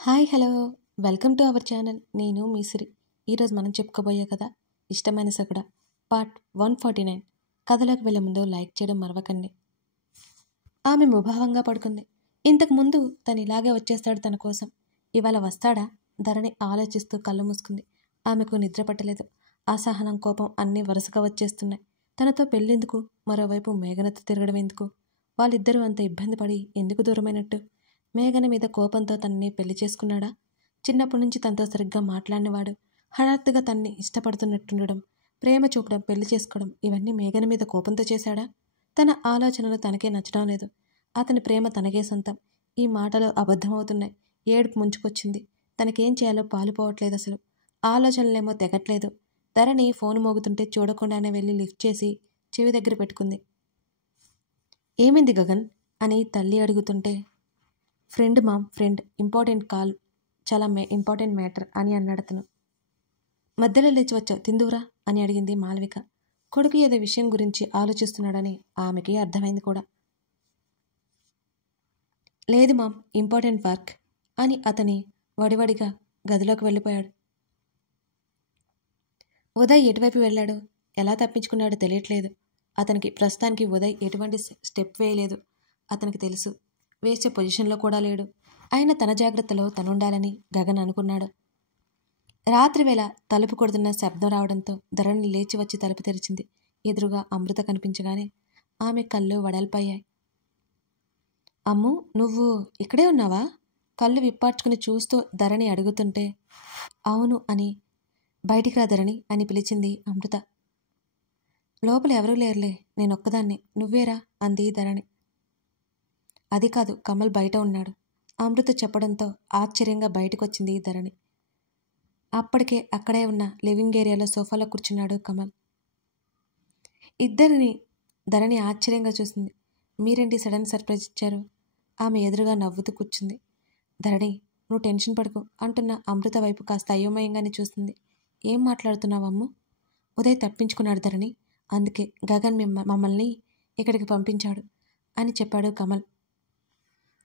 Hi hello welcome to our channel. నేను మీ సిరి. ఈరోజు మనం చెప్పుకోబోయే కథ ఇష్టమైన సకుడ పార్ట్ 149. కథలోకి వెళ్ళే ముందు లైక్ చేయడం మరవకండి. ఆమె ముభావంగా పడుకుంది. ఇంతకు ముందు తను ఇలాగే వచ్చేస్తాడు తన కోసం, ఇవాళ వస్తాడా ధరణి ఆలోచిస్తూ కళ్ళు మూసుకుంది. ఆమెకు నిద్ర పట్టలేదు. అసహనం, కోపం అన్నీ వరుసగా వచ్చేస్తున్నాయి. తనతో పెళ్ళెందుకు, మరోవైపు మేఘనతో తిరగడం ఎందుకు, వాళ్ళిద్దరూ అంత ఇబ్బంది పడి ఎందుకు దూరమైనట్టు? మేఘన మీద కోపంతో తనని పెళ్లి చేసుకున్నాడా? చిన్నప్పటి నుంచి తనతో సరిగ్గా మాట్లాడినవాడు హఠాత్తుగా తనని ఇష్టపడుతున్నట్టుండడం, ప్రేమ చూపడం, పెళ్లి చేసుకోవడం ఇవన్నీ మేఘన మీద కోపంతో చేశాడా? తన ఆలోచనలు తనకే నచ్చడం లేదు. అతని ప్రేమ తనకే సొంతం. ఈ మాటలు అబద్ధమవుతున్నాయి. ఏడుపు ముంచుకొచ్చింది. తనకేం చేయాలో పాలుపోవట్లేదు. అసలు ఆలోచనలేమో తెగట్లేదు. ధరణి ఫోన్ మోగుతుంటే చూడకుండానే వెళ్ళి లిఫ్ట్ చేసి చెవి దగ్గర పెట్టుకుంది. ఏమైంది గగన్ అని తల్లి అడుగుతుంటే, ఫ్రెండ్ ఇంపార్టెంట్ కాల్, చాలా ఇంపార్టెంట్ మ్యాటర్ అని అన్నాడు అతను. మధ్యలో లేచి వచ్చావు, తిందువురా అని అడిగింది మాలవిక. కొడుకు ఏదో విషయం గురించి ఆలోచిస్తున్నాడని ఆమెకి అర్థమైంది కూడా. లేదు మామ్, ఇంపార్టెంట్ వర్క్ అని అతని వడివడిగా గదిలోకి వెళ్ళిపోయాడు. ఉదయ్ ఎటువైపు వెళ్ళాడు, ఎలా తప్పించుకున్నాడో తెలియట్లేదు. అతనికి ప్రస్తుతానికి ఉదయ్ ఎటువంటి స్టెప్ వేయలేదు. అతనికి తెలుసు, వేసే పొజిషన్లో కూడా లేడు. అయినా తన జాగ్రత్తలో తనుండాలని గగన్ అనుకున్నాడు. రాత్రి వేళ తలుపు కొడుతున్న శబ్దం రావడంతో ధరణి లేచి వచ్చి తలుపు తెరిచింది. ఎదురుగా అమృత కనిపించగానే ఆమె కళ్ళు వడల్పయ్యాయి. అమ్ము, నువ్వు ఇక్కడే ఉన్నావా? కళ్ళు విప్పార్చుకుని చూస్తూ ధరణి అడుగుతుంటే, అవును అని, బయటికి రా ధరణి అని పిలిచింది అమృత. లోపల ఎవరూ లేరులే, నేనొక్కదాన్ని, నువ్వేరా అంది ధరణి. అది కాదు, కమల్ బయట ఉన్నాడు అమృత చెప్పడంతో ఆశ్చర్యంగా బయటకొచ్చింది ధరణి. అప్పటికే అక్కడే ఉన్న లివింగ్ ఏరియాలో సోఫాలో కూర్చున్నాడు కమల్. ఇద్దరిని ధరణి ఆశ్చర్యంగా చూసింది. మీరేంటి సడన్ సర్ప్రైజ్ ఇచ్చారు? ఆమె ఎదురుగా నవ్వుతూ కూర్చుంది. ధరణి, నువ్వు టెన్షన్ పడుకో అంటున్న అమృత వైపు కాస్త అయోమయంగానే చూస్తుంది. ఏం మాట్లాడుతున్నావమ్ము? ఉదయ్ తప్పించుకున్నాడు ధరణి, అందుకే గగన్ మమ్మల్ని ఇక్కడికి పంపించాడు అని చెప్పాడు కమల్.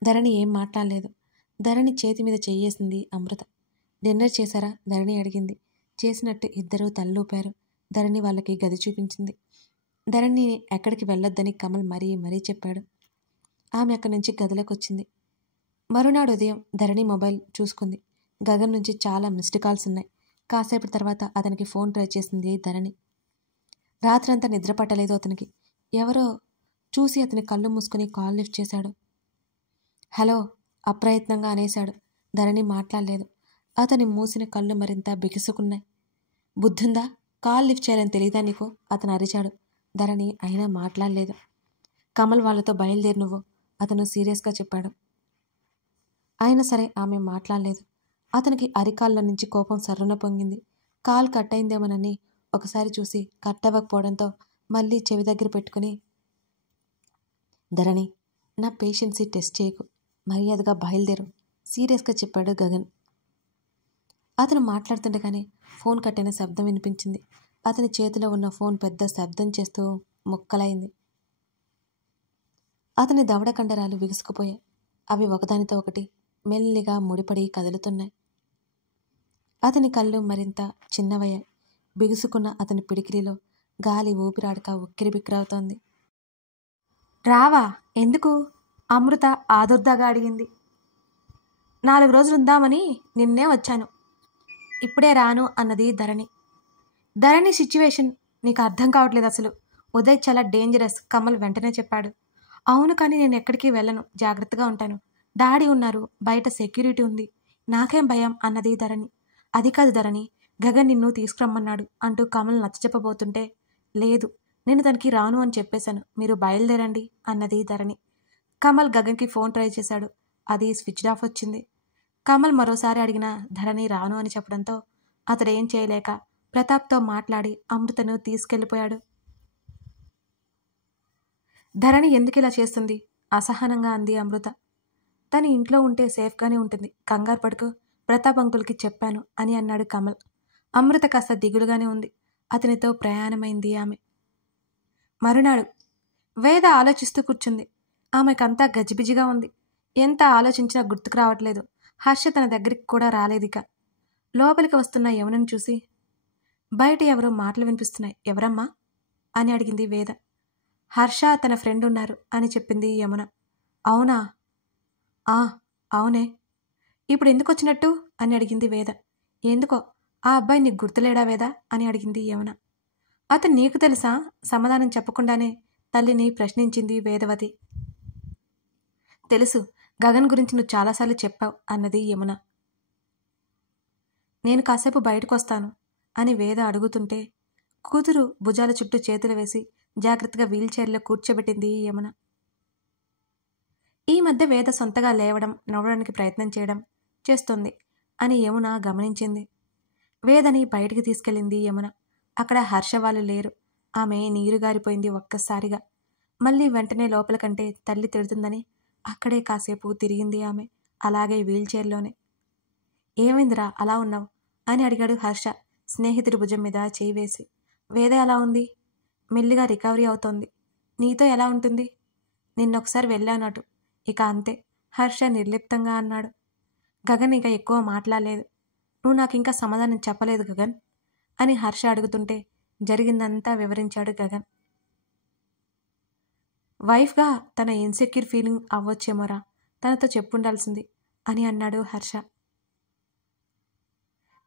ధరణి ఏం మాట్లాడలేదు. ధరణి చేతి మీద చెయ్యేసింది అమృత. డిన్నర్ చేశారా ధరణి అడిగింది. చేసినట్టు ఇద్దరూ తల్లూపారు. ధరణి వాళ్ళకి గది చూపించింది. ధరణి ఎక్కడికి వెళ్ళొద్దని కమల్ మరీ చెప్పాడు. ఆమె అక్కడి నుంచి గదిలోకి వచ్చింది. మరునాడు ఉదయం ధరణి మొబైల్ చూసుకుంది. గగన్ నుంచి చాలా మిస్డ్ కాల్స్ ఉన్నాయి. కాసేపటి తర్వాత అతనికి ఫోన్ ట్రై చేసింది ధరణి. రాత్రంతా నిద్ర పట్టలేదు అతనికి. ఎవరో చూసి అతని కళ్ళు మూసుకొని కాల్ లిఫ్ట్ చేశాడు. హలో అప్రయత్నంగా అనేశాడు. ధరణి మాట్లాడలేదు. అతని మూసిన కళ్ళు మరింత బిగుసుకున్నాయి. బుద్ధుందా, కాల్ లిఫ్ట్ చేయాలని తెలియదా నీకు? అతను అరిచాడు. ధరణి అయినా మాట్లాడలేదు. కమల్ వాళ్ళతో బయలుదేరి నువ్వు, అతను సీరియస్గా చెప్పాడు. అయినా సరే ఆమె మాట్లాడలేదు. అతనికి అరికాళ్ళ నుంచి కోపం సర్రున పొంగింది. కాల్ కట్ అయిందేమోనని ఒకసారి చూసి కట్ అవ్వకపోవడంతో మళ్ళీ చెవి దగ్గర పెట్టుకుని, ధరణి, నా పేషెన్సీ టెస్ట్ చేయకు, మర్యాదగా బయలుదేరు సీరియస్గా చెప్పాడు గగన్. అతను మాట్లాడుతుండగానే ఫోన్ కట్టిన శబ్దం వినిపించింది. అతని చేతిలో ఉన్న ఫోన్ పెద్ద శబ్దం చేస్తూ ముక్కలైంది. అతని దవడ కండరాలు బిగుసుకుపోయాయి. అవి ఒకదానితో ఒకటి మెల్లిగా ముడిపడి కదులుతున్నాయి. అతని కళ్ళు మరింత చిన్నవయ్యాయి. బిగుసుకున్న అతని పిడికిలిలో గాలి ఊపిరాడక ఉక్కిరిబిక్కిరవుతోంది. రావా, ఎందుకు? అమృత ఆదుర్దాగా అడిగింది. 4 రోజులు ఉందామని నిన్నే వచ్చాను, ఇప్పుడే రాను అన్నది ధరణి. ధరణి సిచ్యువేషన్ నీకు అర్థం కావట్లేదు అసలు. ఉదయ్ చాలా డేంజరస్, కమల్ వెంటనే చెప్పాడు. అవును, కానీ నేను ఎక్కడికి వెళ్ళను, జాగ్రత్తగా ఉంటాను. డాడీ ఉన్నారు, బయట సెక్యూరిటీ ఉంది, నాకేం భయం అన్నది ధరణి. అది కాదు ధరణి, గగన్ నిన్ను తీసుకురమ్మన్నాడు అంటూ కమల్ నచ్చచెప్పబోతుంటే, లేదు, నేను తనకి రాను అని చెప్పేశాను, మీరు బయలుదేరండి అన్నది ధరణి. కమల్ గగన్కి ఫోన్ ట్రై చేశాడు. అది స్విచ్డ్ ఆఫ్ వచ్చింది. కమల్ మరోసారి అడిగినా ధరణి రాను అని చెప్పడంతో అతడేం చేయలేక ప్రతాప్తో మాట్లాడి అమృతను తీసుకెళ్ళిపోయాడు. ధరణి ఎందుకు ఇలా చేస్తుంది, అసహనంగా అంది అమృత. తన ఇంట్లో ఉంటే సేఫ్గానే ఉంటుంది, కంగారు పడుకో, ప్రతాప్ అంకుల్కి చెప్పాను అని అన్నాడు కమల్. అమృత కాస్త దిగులుగానే ఉంది. అతనితో ప్రయాణమైంది ఆమె. మరునాడు వేద ఆలోచిస్తూ కూర్చుంది. ఆమెకంతా గజిబిజిగా ఉంది. ఎంత ఆలోచించినా గుర్తుకు రావట్లేదు. హర్ష తన దగ్గరికి కూడా రాలేదిక. లోపలికి వస్తున్న యమునను చూసి, బయట ఎవరో మాటలు వినిపిస్తున్నాయి, ఎవరమ్మా అని అడిగింది వేద. హర్ష తన ఫ్రెండ్ ఉన్నారు అని చెప్పింది యమున. అవునా? ఆ అవునే. ఇప్పుడు ఎందుకు వచ్చినట్టు అని అడిగింది వేద. ఎందుకో ఆ అబ్బాయి నీకు గుర్తులేడా వేద అని అడిగింది యమున. అతను నీకు తెలుసా? సమాధానం చెప్పకుండానే తల్లిని ప్రశ్నించింది వేదవతి. తెలుసు, గగన్ గురించి నువ్వు చాలాసార్లు చెప్పావు అన్నది యమున. నేను కాసేపు బయటకొస్తాను అని వేద అడుగుతుంటే కూతురు భుజాల చుట్టూ చేతులు వేసి జాగ్రత్తగా వీల్చైర్లో కూర్చోబెట్టింది యమున. ఈ మధ్య వేద సొంతగా లేవడం, నడవడానికి ప్రయత్నం చేయడం చేస్తుంది అని యమున గమనించింది. వేదని బయటికి తీసుకెళ్ళింది యమున. అక్కడ హర్ష వాళ్ళు లేరు. ఆమె నీరుగారిపోయింది ఒక్కసారిగా. మళ్ళీ వెంటనే లోపలికంటే తల్లి తిడుతుందని అక్కడే కాసేపు తిరిగింది ఆమె, అలాగే వీల్చైర్లోనే. ఏమైందిరా అలా ఉన్నావు అని అడిగాడు హర్ష స్నేహితుడి భుజం మీద చేయి వేసి. వేద ఎలా ఉంది? మెల్లిగా రికవరీ అవుతోంది. నీతో ఎలా ఉంటుంది? నిన్నొకసారి వెళ్ళాను అటు, ఇక అంతే హర్ష నిర్లిప్తంగా అన్నాడు. గగన్ ఇక ఎక్కువ మాట్లాడలేదు. నువ్వు నాకు ఇంకా సమాధానం చెప్పలేదు గగన్ అని హర్ష అడుగుతుంటే జరిగిందంతా వివరించాడు గగన్. వైఫ్గా తన ఇన్సెక్యూర్ ఫీలింగ్ అవ్వచ్చేమోరా, తనతో చెప్పుండాల్సింది అని అన్నాడు హర్ష.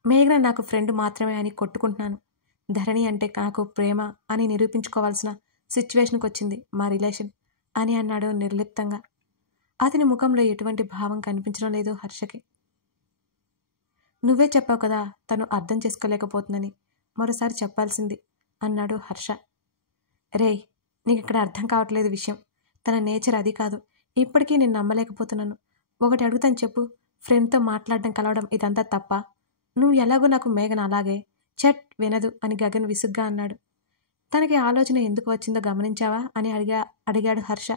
మేఘన నాకు ఫ్రెండ్ మాత్రమే అని కొట్టుకుంటున్నాను. ధరణి అంటే నాకు ప్రేమ అని నిరూపించుకోవాల్సిన సిచ్యువేషన్కి వచ్చింది మా రిలేషన్ అని అన్నాడు నిర్లిప్తంగా. అతని ముఖంలో ఎటువంటి భావం కనిపించడం లేదు హర్షకి. నువ్వే చెప్పావు కదా తను అర్థం చేసుకోలేకపోతుందని, మరోసారి చెప్పాల్సింది అన్నాడు హర్ష. రేయ్, నీకు ఇక్కడ అర్థం కావట్లేదు విషయం. తన నేచర్ అది కాదు. ఇప్పటికీ నేను నమ్మలేకపోతున్నాను. ఒకటి అడుగుతాను చెప్పు, ఫ్రెండ్తో మాట్లాడడం కలవడం ఇదంతా తప్ప? నువ్వు ఎలాగో నాకు మేఘన అలాగే. చట్ వినదు అని గగన్ విసుగ్గా అన్నాడు. తనకి ఆలోచన ఎందుకు వచ్చిందో గమనించావా అని అడిగాడు హర్ష.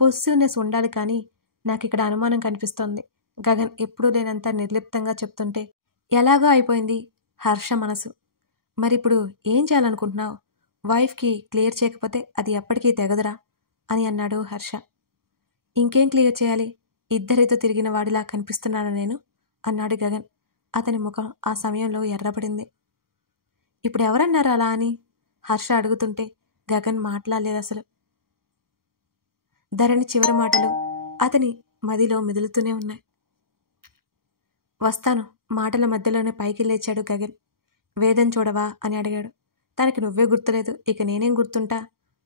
పొసిటివ్నెస్ ఉండాలి కానీ నాకు ఇక్కడ అనుమానం కనిపిస్తోంది. గగన్ ఎప్పుడూ లేనంత నిర్లిప్తంగా చెప్తుంటే ఎలాగో అయిపోయింది హర్ష మనసు. మరిప్పుడు ఏం చేయాలనుకుంటున్నావు? వైఫ్కి క్లియర్ చేయకపోతే అది ఎప్పటికీ తెగదురా అని అన్నాడు హర్ష. ఇంకేం క్లియర్ చేయాలి? ఇద్దరితో తిరిగిన వాడిలా కనిపిస్తున్నాను నేను అన్నాడు గగన్. అతని ముఖం ఆ సమయంలో ఎర్రబడింది. ఇప్పుడు ఎవరన్నారు అలా అని హర్ష అడుగుతుంటే గగన్ మాట్లాడలేదు అసలు. ధరణి చివరి మాటలు అతని మదిలో మెదులుతూనే ఉన్నాయి. వస్తాను మాటల మధ్యలోనే పైకి లేచాడు గగన్. వేదం చూడవా అని అడిగాడు. తనకి నువ్వే గుర్తులేదు, ఇక నేనేం గుర్తుంటా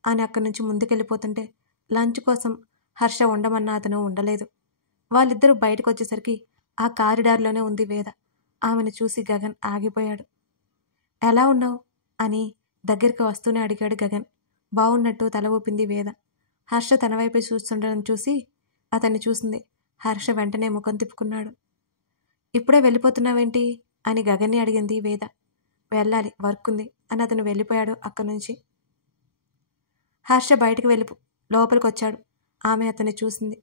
అని అక్కడి నుంచి ముందుకెళ్ళిపోతుంటే లంచ్ కోసం హర్ష ఉండమన్నా అతను ఉండలేదు. వాళ్ళిద్దరూ బయటకు వచ్చేసరికి ఆ కారిడార్లోనే ఉంది వేద. ఆమెను చూసి గగన్ ఆగిపోయాడు. ఎలా ఉన్నావు అని దగ్గరికి వస్తూనే అడిగాడు గగన్. బాగున్నట్టు తల ఊపింది వేద. హర్ష తన వైపే చూస్తుండడం చూసి అతన్ని చూసింది. హర్ష వెంటనే ముఖం తిప్పుకున్నాడు. ఇప్పుడే వెళ్ళిపోతున్నావేంటి అని గగన్ని అడిగింది వేద. వెళ్ళాలి, వర్క్ ఉంది అని అతను వెళ్ళిపోయాడు అక్కడి నుంచి. హర్ష బయటికి లోపలికి వచ్చాడు. ఆమె అతన్ని చూసింది.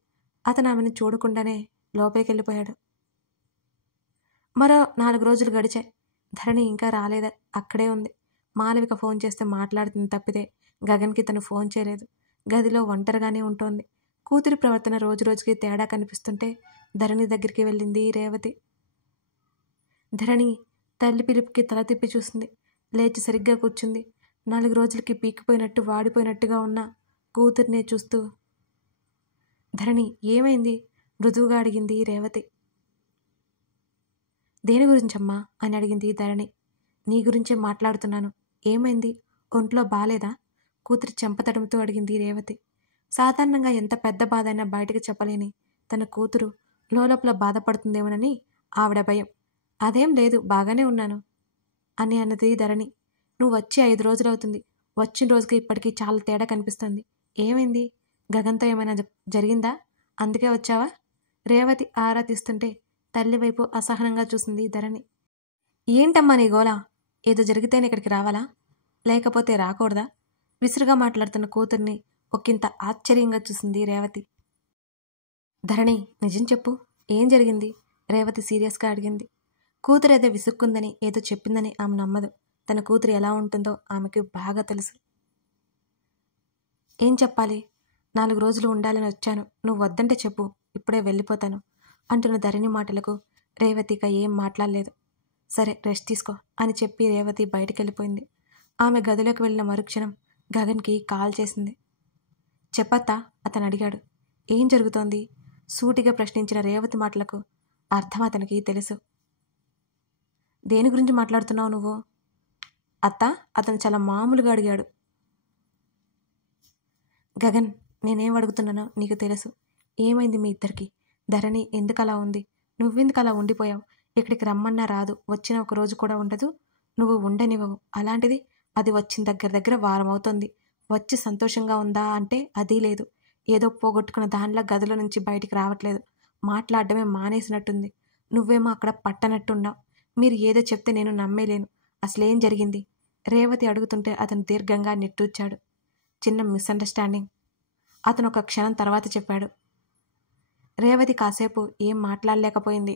అతను ఆమెను చూడకుండానే లోపలికి వెళ్ళిపోయాడు. మరో 4 రోజులు గడిచాయి. ధరణి ఇంకా రాలేదా, అక్కడే ఉంది. మాలవిక ఫోన్ చేస్తే మాట్లాడుతుంది తప్పితే గగన్కి తను ఫోన్ చేయలేదు. గదిలో ఒంటరిగానే ఉంటోంది. కూతురి ప్రవర్తన రోజు రోజుకి తేడా కనిపిస్తుంటే ధరణి దగ్గరికి వెళ్ళింది రేవతి. ధరణి తల్లి పిలుపుకి తల తిప్పి చూసింది. లేచి సరిగ్గా కూర్చుంది. 4 రోజులకి పీకిపోయినట్టు వాడిపోయినట్టుగా ఉన్న కూతుర్నే చూస్తూ. ధరణి ఏమైంది మృదువుగా అడిగింది రేవతి. దేని గురించమ్మా అని అడిగింది ధరణి. నీ గురించే మాట్లాడుతున్నాను. ఏమైంది, ఒంట్లో బాలేదా? కూతురి చెంపతడంతో అడిగింది రేవతి. సాధారణంగా ఎంత పెద్ద బాధ అయినా బయటకు చెప్పలేని తన కూతురు లోపల బాధపడుతుందేమోనని ఆవిడ భయం. అదేం లేదు, బాగానే ఉన్నాను అని అన్నది ధరణి. నువ్వు వచ్చి 5 రోజులవుతుంది. వచ్చిన రోజుకి ఇప్పటికీ చాలా తేడా కనిపిస్తుంది. ఏమైంది? గగన్తో ఏమైనా జరిగిందా? అందుకే వచ్చావా? రేవతి ఆరా తీస్తుంటే తల్లి వైపు అసహనంగా చూసింది ధరణి. ఏంటమ్మా నీ గోల? ఏదో జరిగితేనే ఇక్కడికి రావాలా, లేకపోతే రాకూడదా? విసురుగా మాట్లాడుతున్న కూతుర్ని ఒకంత ఆశ్చర్యంగా చూసింది రేవతి. ధరణి నిజం చెప్పు, ఏం జరిగింది? రేవతి సీరియస్గా అడిగింది. కూతురు ఏదో విసుక్కుందని, ఏదో చెప్పిందని ఆమె నమ్మదు. తన కూతురు ఎలా ఉంటుందో ఆమెకు బాగా తెలుసు. ఏం చెప్పాలి? 4 రోజులు ఉండాలని వచ్చాను. నువ్వు వద్దంటే చెప్పు, ఇప్పుడే వెళ్ళిపోతాను. అంటున్న ధరణి మాటలకు రేవతి ఇక ఏం మాట్లాడలేదు. సరే రెస్ట్ తీసుకో అని చెప్పి రేవతి బయటికెళ్ళిపోయింది. ఆమె గదిలోకి వెళ్ళిన మరుక్షణం గగన్కి కాల్ చేసింది. చెప్పత్తా అతను అడిగాడు. ఏం జరుగుతోంది? సూటిగా ప్రశ్నించిన రేవతి మాటలకు అర్థం అతనికి తెలుసు. దేని గురించి మాట్లాడుతున్నావు నువ్వు? అత్తా అతను చాలా మామూలుగా అడిగాడు. గగన్, నేనేం అడుగుతున్నానో నీకు తెలుసు. ఏమైంది మీ ఇద్దరికి? ధరణి ఎందుకు అలా ఉంది? నువ్వెందుకు అలా ఉండిపోయావు? ఇక్కడికి రమ్మన్నా రాదు, వచ్చిన ఒక రోజు కూడా ఉండదు, నువ్వు ఉండనివ్వవు. అలాంటిది అది వచ్చిన దగ్గర వారం అవుతుంది. వచ్చి సంతోషంగా ఉందా అంటే అదీ లేదు. ఏదో పోగొట్టుకున్న దానిలా గదిలో నుంచి బయటికి రావట్లేదు. మాట్లాడడమే మానేసినట్టుంది. నువ్వేమో అక్కడ పట్టనట్టున్నావు. మీరు ఏదో చెప్తే నేను నమ్మేలేను. అసలేం జరిగింది? రేవతి అడుగుతుంటే అతను దీర్ఘంగా నిట్టూర్చాడు. చిన్న మిస్అండర్స్టాండింగ్. అతను ఒక క్షణం తర్వాత చెప్పాడు. రేవతి కాసేపు ఏం మాట్లాడలేకపోయింది.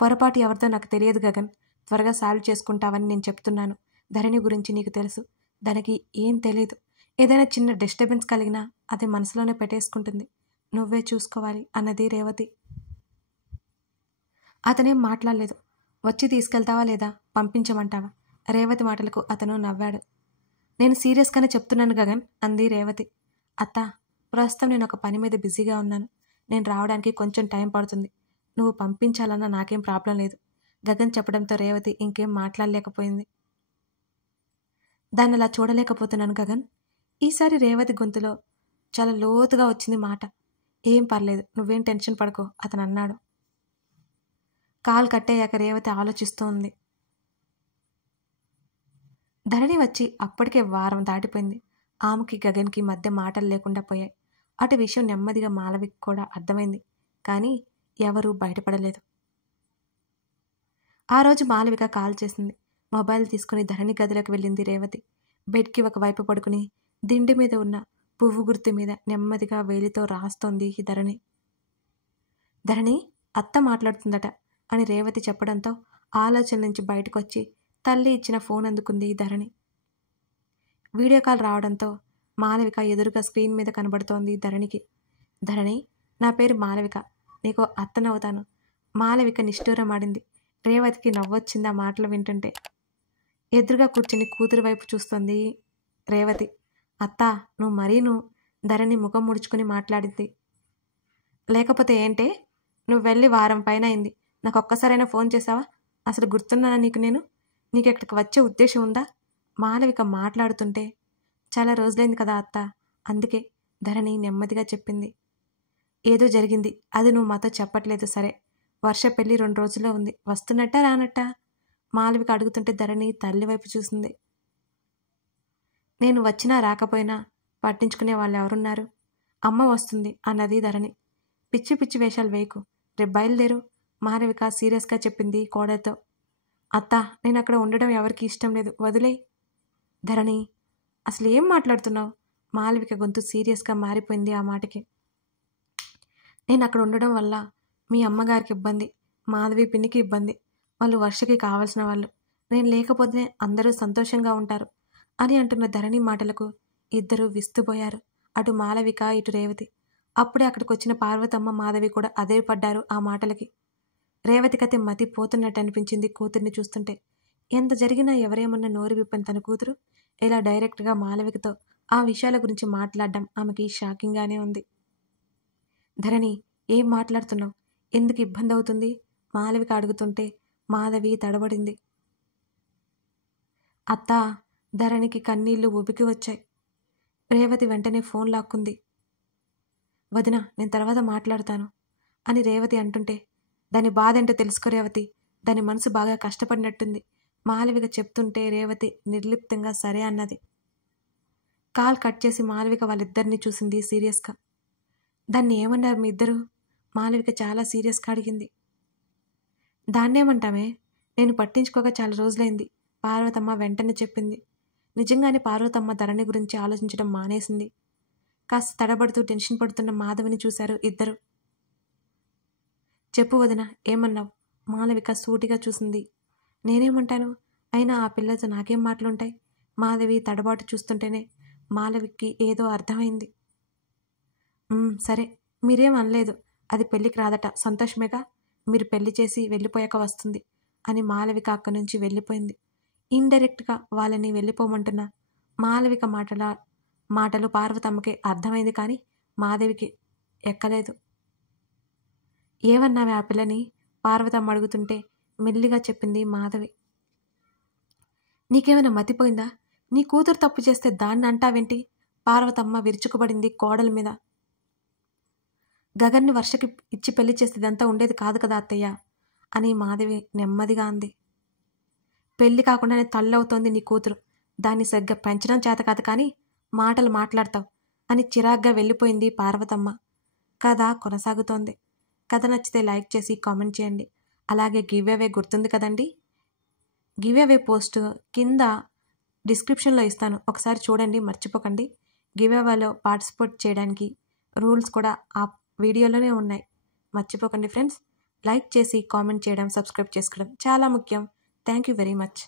పొరపాటు ఎవరితో నాకు తెలియదు గగన్. త్వరగా సాల్వ్ చేసుకుంటావని నేను చెప్తున్నాను. ధరణి గురించి నీకు తెలుసు. దానికి ఏం తెలీదు. ఏదైనా చిన్న డిస్టర్బెన్స్ కలిగినా అది మనసులోనే పెట్టేసుకుంటుంది. నువ్వే చూసుకోవాలి అన్నది రేవతి. అతనేం మాట్లాడలేదు. వచ్చి తీసుకెళ్తావా లేదా పంపించమంటావా? రేవతి మాటలకు అతను నవ్వాడు. నేను సీరియస్గానే చెప్తున్నాను గగన్ అంది రేవతి. అత్తా, ప్రస్తుతం నేను ఒక పని మీద బిజీగా ఉన్నాను. నేను రావడానికి కొంచెం టైం పడుతుంది. నువ్వు పంపించాలన్నా నాకేం ప్రాబ్లం లేదు. గగన్ చెప్పడంతో రేవతి ఇంకేం మాట్లాడలేకపోయింది. దాన్ని అలా చూడలేకపోతున్నాను గగన్. ఈసారి రేవతి గొంతులో చాలా లోతుగా వచ్చింది మాట. ఏం పర్లేదు, నువ్వేం టెన్షన్ పడకో అతను అన్నాడు. కాల్ కట్టయ్యాక రేవతి ఆలోచిస్తూ ఉంది. ధరణి వచ్చి అప్పటికే వారం దాటిపోయింది. ఆమెకి గగన్కి మధ్య మాటలు లేకుండా పోయాయి. అటు విషయం నెమ్మదిగా మాలవికి కూడా అర్థమైంది. కానీ ఎవరూ బయటపడలేదు. ఆ రోజు మాలవిక కాల్ చేసింది. మొబైల్ తీసుకుని ధరణి గదిలోకి వెళ్ళింది రేవతి. బెడ్కి ఒకవైపు పడుకుని దిండి మీద ఉన్న పువ్వు గుర్తు మీద నెమ్మదిగా వేలితో రాస్తోంది ధరణి. ధరణి, అత్త మాట్లాడుతుందట అని రేవతి చెప్పడంతో ఆలోచన నుంచి బయటకొచ్చి తల్లి ఇచ్చిన ఫోన్ అందుకుంది ధరణి. వీడియో కాల్ రావడంతో మాలవిక ఎదురుగా స్క్రీన్ మీద కనబడుతోంది ధరణికి. ధరణి, నా పేరు మాలవిక, నీకు అత్తనవుతాను. మాలవిక నిష్ఠూరమాడింది. రేవతికి నవ్వొచ్చింది ఆ మాటలు వింటుంటే. ఎదురుగా కూర్చుని కూతురు వైపు చూస్తోంది రేవతి. అత్తా, నువ్వు ధరణి ముఖం ముడుచుకుని మాట్లాడింది. లేకపోతే ఏంటే? నువ్వు వెళ్ళి వారం పైన అయింది. నాకు ఒక్కసారైనా ఫోన్ చేసావా? అసలు గుర్తున్నానా నీకు నేను? నీకు ఇక్కడికి వచ్చే ఉద్దేశం ఉందా? మాలవిక మాట్లాడుతుంటే చాలా రోజులైంది కదా అత్త, అందుకే ధరణి నెమ్మదిగా చెప్పింది. ఏదో జరిగింది, అది నువ్వు మాతో చెప్పట్లేదు. సరే, వర్ష పెళ్ళి 2 రోజుల్లో ఉంది. వస్తున్నట్టా రానట్టా? మాలవిక అడుగుతుంటే ధరణి తల్లి వైపు చూసింది. నేను వచ్చినా రాకపోయినా పట్టించుకునే వాళ్ళు ఎవరున్నారు? అమ్మ వస్తుంది అన్నది ధరణి. పిచ్చి పిచ్చి వేషాలు వేయకు, రేపు బయలుదేరు. మాలవిక సీరియస్గా చెప్పింది కోడలతో. అత్తా, నేను అక్కడ ఉండడం ఎవరికి ఇష్టం లేదు, వదిలే. ధరణి, అసలు ఏం మాట్లాడుతున్నావు? మాలవిక గొంతు సీరియస్గా మారిపోయింది ఆ మాటకి. నేను అక్కడ ఉండడం వల్ల మీ అమ్మగారికి ఇబ్బంది, మాధవి పిన్నికి ఇబ్బంది. వాళ్ళు వర్షకి కావాల్సిన వాళ్ళు. నేను లేకపోతే అందరూ సంతోషంగా ఉంటారు అని అంటున్న ధరణి మాటలకు ఇద్దరూ విస్తుపోయారు. అటు మాలవిక, ఇటు రేవతి. అప్పుడే అక్కడికి వచ్చిన పార్వతమ్మ, మాధవి కూడా అదే పడ్డారు ఆ మాటలకి. రేవతికైతే మతి పోతున్నట్టు అనిపించింది కూతుర్ని చూస్తుంటే. ఎంత జరిగినా ఎవరేమన్నా నోరు విప్పని తన కూతురు ఇలా డైరెక్ట్గా మాలవికతో ఆ విషయాల గురించి మాట్లాడడం ఆమెకి షాకింగ్గానే ఉంది. ధరణి, ఏం మాట్లాడుతున్నావు? ఎందుకు ఇబ్బంది అవుతుంది? మాలవిక అడుగుతుంటే మాధవి తడబడింది. అత్తా, ధరణికి కన్నీళ్లు ఉబికి వచ్చాయి. రేవతి వెంటనే ఫోన్ లాక్కుంది. వదిన, నేను తర్వాత మాట్లాడతాను అని రేవతి అంటుంటే, దాని బాధ ఏంటో తెలుసుకో రేవతి, దాని మనసు బాగా కష్టపడినట్టుంది. మాలవిక చెప్తుంటే రేవతి నిర్లిప్తంగా సరే అన్నది. కాల్ కట్ చేసి మాలవిక వాళ్ళిద్దరినీ చూసింది సీరియస్గా. దాన్ని ఏమన్నారు మీ ఇద్దరు? మాలవిక చాలా సీరియస్గా అడిగింది. దాన్నేమంటామే, నేను పట్టించుకోక చాలా రోజులైంది, పార్వతమ్మ వెంటనే చెప్పింది. నిజంగానే పార్వతమ్మ ధరణి గురించి ఆలోచించడం మానేసింది. కాస్త తడబడుతూ టెన్షన్ పడుతున్న మాధవిని చూశారు ఇద్దరు. చెప్పు వదిన, ఏమన్నావు? మాలవిక సూటిగా చూసింది. నేనేమంటాను? అయినా ఆ పిల్లతో నాకేం మాటలుంటాయి? మాధవి తడబాటు చూస్తుంటేనే మాలవికి ఏదో అర్థమైంది. సరే, మీరేం అనలేదు, అది పెళ్ళికి రాదట, సంతోషమేగా, మీరు పెళ్లి చేసి వెళ్ళిపోయాక వస్తుంది అని మాలవిక అక్కడి నుంచి వెళ్ళిపోయింది. ఇండైరెక్ట్గా వాళ్ళని వెళ్ళిపోమంటున్న మాలవిక మాటలు పార్వతమ్మకి అర్థమైంది, కానీ మాధవికి ఎక్కలేదు. ఏమన్నావే ఆ పిల్లని పార్వతమ్మ అడుగుతుంటే మెల్లిగా చెప్పింది మాధవి. నీకేమైనా మతిపోయిందా? నీ కూతురు తప్పు చేస్తే దాన్ని అంటావేంటి? పార్వతమ్మ విరుచుకుపడింది కోడల మీద. గగన్ని వర్షకి ఇచ్చి పెళ్లి చేస్తే ఇదంతా ఉండేది కాదు కదా అత్తయ్య అని మాధవి నెమ్మదిగా అంది. పెళ్లి కాకుండానే తల్లవుతోంది నీ కూతురు, దాన్ని సరిగ్గా పెంచడం చేత కాదు కానీ మాటలు మాట్లాడతావు అని చిరాగ్గా వెళ్ళిపోయింది పార్వతమ్మ. కథ కొనసాగుతోంది. కథ నచ్చితే లైక్ చేసి కామెంట్ చేయండి. అలాగే గివ్ అవే గుర్తుంది కదండి, గివ్ అవే పోస్ట్ కింద డిస్క్రిప్షన్లో ఇస్తాను, ఒకసారి చూడండి, మర్చిపోకండి. గివ్ అవేలో పార్టిసిపేట్ చేయడానికి రూల్స్ కూడా ఆ వీడియోలోనే ఉన్నాయి, మర్చిపోకండి ఫ్రెండ్స్. లైక్ చేసి కామెంట్ చేయడం, సబ్స్క్రైబ్ చేసుకోవడం చాలా ముఖ్యం. Thank you very much.